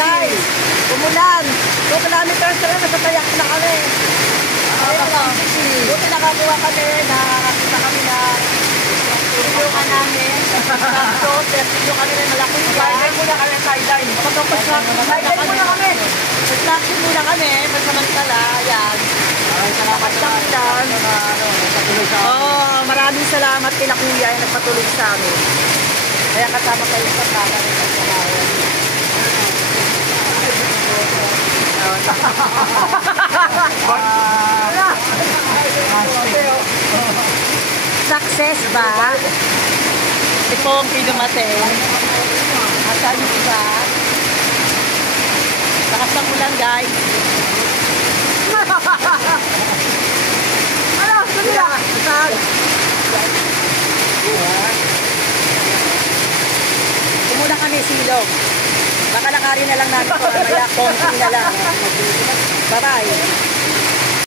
Guys, umulan. 2 kilometers na lang, nasatayak na kami. Buti nakakuha kami, nakakita kami na tulungan namin. So, sertiyo kami na malaki. Sideline muna kami, sideline. Sideline muna kami. Mag-snacksin muna kami, masamantala. Ayan. Salamat sa ulan. Maraming salamat kina Kuya yung nagpatuloy sa amin. Kaya kasama kayo sa tala rin ang samahan. Success ba? Ito ang pinumating. Asan yung iba? Lakas ng ulan, guys. Ano? Sumila? Saan? Kumuna kami silog. Baka lakarin na lang namin ito. Kaya konti na lang. Bye-bye.